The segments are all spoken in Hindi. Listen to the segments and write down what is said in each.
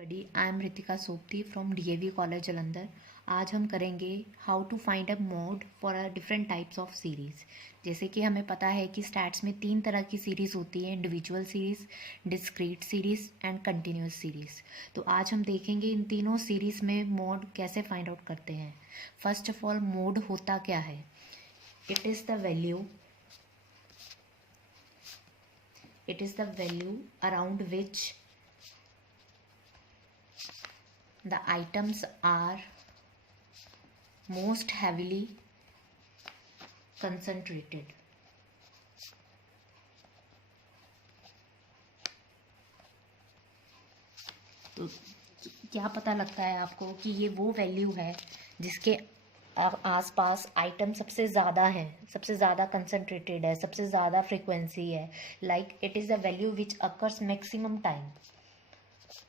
Buddy I am Ritika Sopti from DAV college Jalandhar. आज हम करेंगे how to find a mode for a different types of series. जैसे कि हमें पता है कि स्टैट्स में 3 तरह की सीरीज़ होती है, individual series, discrete series and continuous series. तो आज हम देखेंगे इन तीनों सीरीज़ में मोड कैसे फाइंड आउट करते हैं। फर्स्ट ऑफ ऑल, मोड होता क्या है? It is the value around which the items are most heavily concentrated. तो क्या पता लगता है आपको कि ये वो वैल्यू है जिसके आसपास आइटम सबसे ज़्यादा हैं, सबसे ज़्यादा कंसंट्रेटेड है, सबसे ज़्यादा फ्रीक्वेंसी है। Like it is the value which occurs maximum time.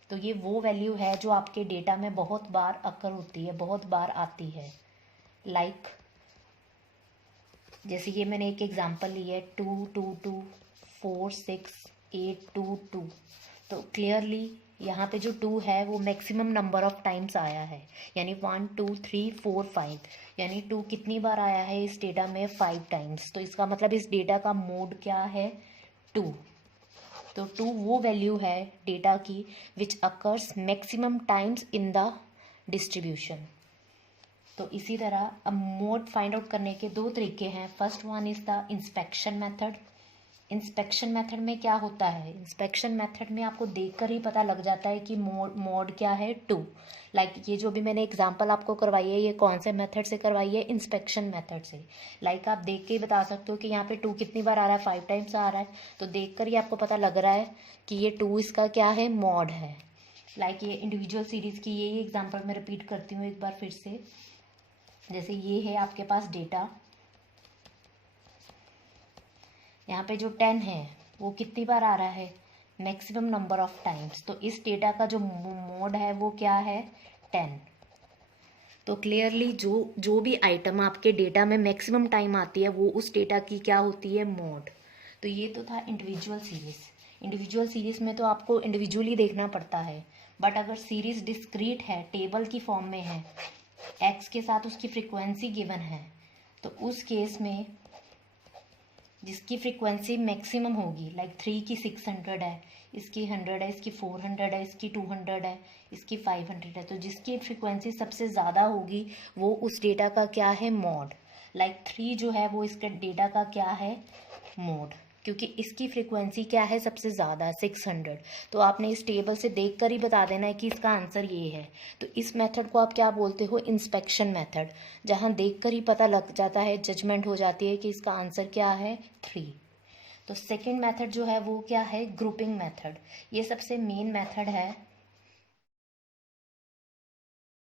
तो ये वो वैल्यू है जो आपके डेटा में बहुत बार अकर होती है, बहुत बार आती है। लाइक जैसे ये मैंने एक एग्जांपल ली है 222 4 6 8 2 2। तो क्लियरली यहाँ पे जो 2 है वो मैक्सिमम नंबर ऑफ टाइम्स आया है, यानी 1 2 3 4 5, यानी 2 कितनी बार आया है इस डेटा में? 5 टाइम्स। तो इसका मतलब इस डेटा का मोड क्या है? 2। तो 2 वो वैल्यू है डेटा की which occurs maximum times in the distribution. तो इसी तरह अब मोड फाइंड आउट करने के 2 तरीके हैं। First one is the inspection method. Inspection method में क्या होता है? इंस्पेक्शन मेथड में आपको देखकर ही पता लग जाता है कि मोड क्या है? 2। लाइक ये जो भी मैंने एग्जांपल आपको करवाई है, ये कौन से मेथड से करवाई है? इंस्पेक्शन मेथड से। लाइक आप देख के ही बता सकते हो कि यहाँ पे 2 कितनी बार आ रहा है? 5 टाइम्स आ रहा है। तो देख कर ही आपको पता लग रहा है कि ये 2 इसका क्या है? मोड है। लाइक ये इंडिविजुअल सीरीज़ की यही एग्जाम्पल मैं रिपीट करती हूँ एक बार फिर से। जैसे ये है आपके पास डेटा, यहाँ पे जो 10 है वो कितनी बार आ रहा है? Maximum number of times. तो इस डेटा का जो मोड है वो क्या है? 10। तो क्लियरली जो भी आइटम आपके डेटा में मैक्सिमम टाइम आती है वो उस डेटा की क्या होती है? मोड। तो ये तो था इंडिविजुअल सीरीज़। इंडिविजुअल सीरीज़ में तो आपको इंडिविजुअली देखना पड़ता है, बट अगर सीरीज़ डिस्क्रीट है, टेबल की फॉर्म में है, एक्स के साथ उसकी फ्रिक्वेंसी गिवन है, तो उस केस में जिसकी फ्रीक्वेंसी मैक्सिमम होगी, लाइक 3 की 600 है, इसकी 100 है, इसकी 400 है, इसकी 200 है, इसकी 500 है। तो जिसकी फ्रीक्वेंसी सबसे ज़्यादा होगी वो उस डेटा का क्या है? मोड। लाइक 3 जो है वो इसके डेटा का क्या है? मोड, क्योंकि इसकी फ्रीक्वेंसी क्या है? सबसे ज़्यादा 600। तो आपने इस टेबल से देख कर ही बता देना है कि इसका आंसर ये है। तो इस मेथड को आप क्या बोलते हो? इंस्पेक्शन मेथड, जहाँ देख कर ही पता लग जाता है, जजमेंट हो जाती है कि इसका आंसर क्या है? 3। तो सेकेंड मेथड जो है वो क्या है? Grouping method. ये सबसे मेन मेथड है